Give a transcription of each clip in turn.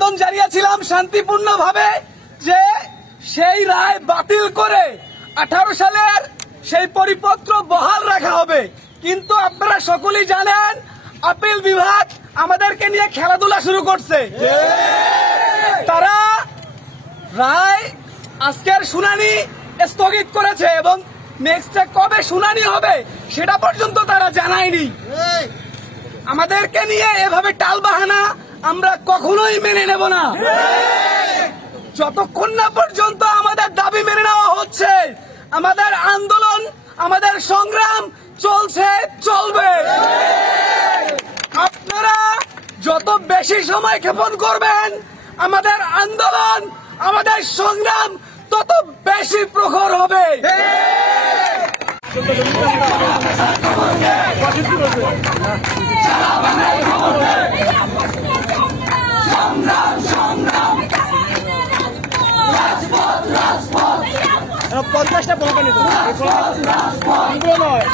আবেদন জানিয়েছিলাম শান্তিপূর্ণভাবে যে সেই রায় বাতিল করে 18 সালের সেই পরিপত্র বহাল রাখা হবে। কিন্তু আপনারা সকলেই জানেন আপিল বিভাগ আমাদেরকে নিয়ে খেলাধুলা শুরু করছে। তারা রায় আজকের শুনানি স্থগিত করেছে এবং নেক্সটে কবে শুনানি হবে সেটা পর্যন্ত তারা জানায়নি। আমাদেরকে নিয়ে এভাবে টালবাহানা আমরা কখনোই মেনে নেব না। যতক্ষণ না পর্যন্ত আমাদের দাবি মেনে নেওয়া হচ্ছে, আমাদের আন্দোলন, আমাদের সংগ্রাম চলছে, চলবে। আপনারা যত বেশি সময় ক্ষেপণ করবেন, আমাদের আন্দোলন, আমাদের সংগ্রাম তত বেশি প্রখর হবে। পঞ্চাশটা বলবেন নয়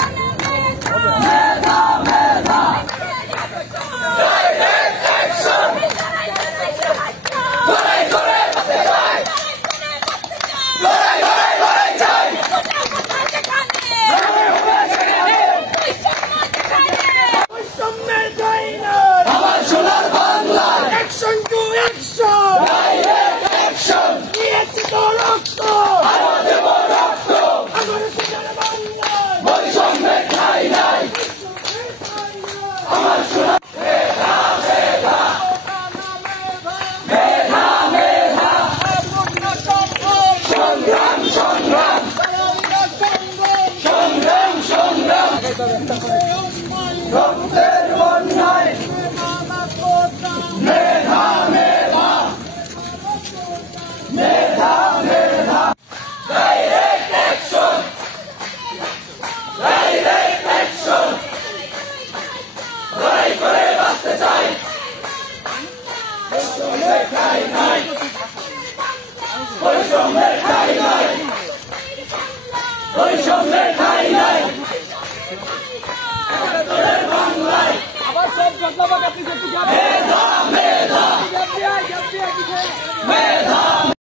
আবার সব জটলাবাদ আপনি